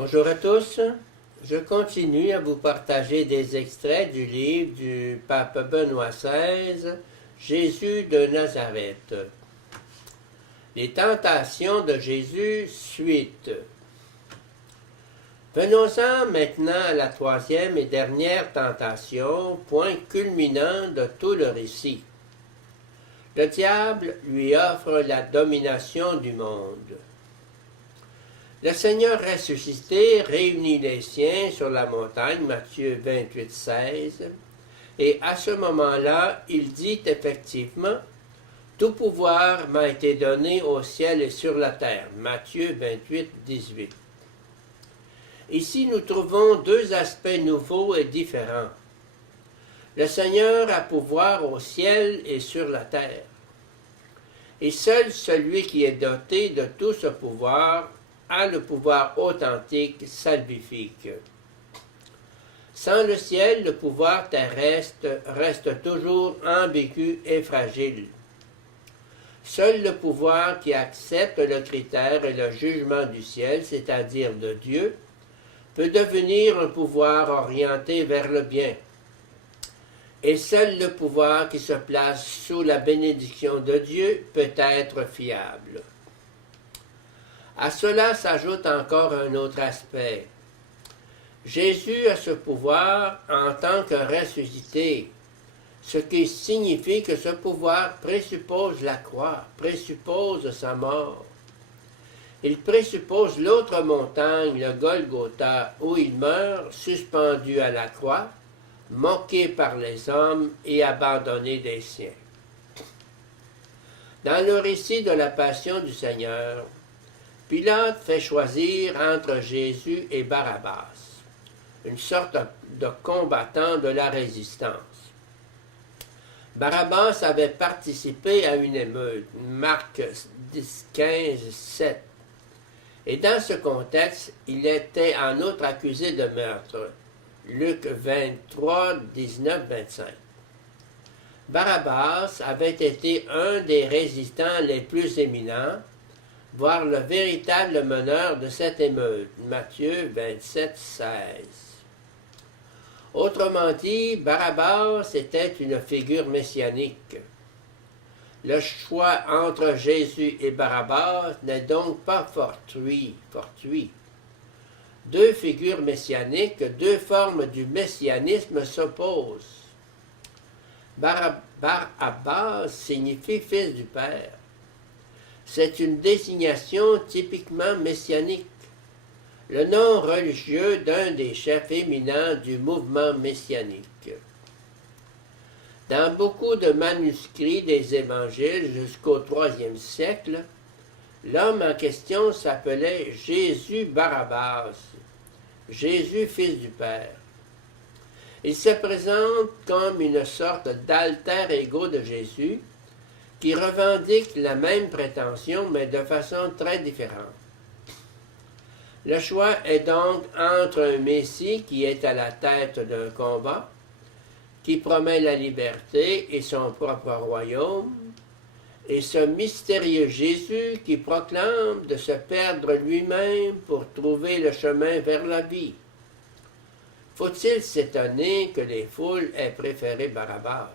Bonjour à tous. Je continue à vous partager des extraits du livre du pape Benoît XVI, Jésus de Nazareth. Les tentations de Jésus, suite. Venons-en maintenant à la troisième et dernière tentation, point culminant de tout le récit. Le diable lui offre la domination du monde. Le Seigneur ressuscité réunit les siens sur la montagne, Matthieu 28, 16, et à ce moment-là, il dit effectivement « Tout pouvoir m'a été donné au ciel et sur la terre », Matthieu 28, 18. Ici, nous trouvons deux aspects nouveaux et différents. Le Seigneur a pouvoir au ciel et sur la terre. Et seul celui qui est doté de tout ce pouvoir a le pouvoir authentique, salvifique. Sans le ciel, le pouvoir terrestre reste toujours ambigu et fragile. Seul le pouvoir qui accepte le critère et le jugement du ciel, c'est-à-dire de Dieu, peut devenir un pouvoir orienté vers le bien. Et seul le pouvoir qui se place sous la bénédiction de Dieu peut être fiable. À cela s'ajoute encore un autre aspect. Jésus a ce pouvoir en tant que ressuscité, ce qui signifie que ce pouvoir présuppose la croix, présuppose sa mort. Il présuppose l'autre montagne, le Golgotha, où il meurt, suspendu à la croix, moqué par les hommes et abandonné des siens. Dans le récit de la Passion du Seigneur, Pilate fait choisir entre Jésus et Barabbas, une sorte de combattant de la résistance. Barabbas avait participé à une émeute, Marc 15, 7. Et dans ce contexte, il était en outre accusé de meurtre, Luc 23, 19, 25. Barabbas avait été un des résistants les plus éminents, voire le véritable meneur de cette émeute, Matthieu 27, 16. Autrement dit, Barabbas était une figure messianique. Le choix entre Jésus et Barabbas n'est donc pas fortuit. Deux figures messianiques, deux formes du messianisme s'opposent. Barabbas signifie fils du Père. C'est une désignation typiquement messianique, le nom religieux d'un des chefs éminents du mouvement messianique. Dans beaucoup de manuscrits des évangiles jusqu'au IIIe siècle, l'homme en question s'appelait Jésus Barabbas, Jésus fils du Père. Il se présente comme une sorte d'alter ego de Jésus, qui revendique la même prétention, mais de façon très différente. Le choix est donc entre un Messie qui est à la tête d'un combat, qui promet la liberté et son propre royaume, et ce mystérieux Jésus qui proclame de se perdre lui-même pour trouver le chemin vers la vie. Faut-il s'étonner que les foules aient préféré Barabbas?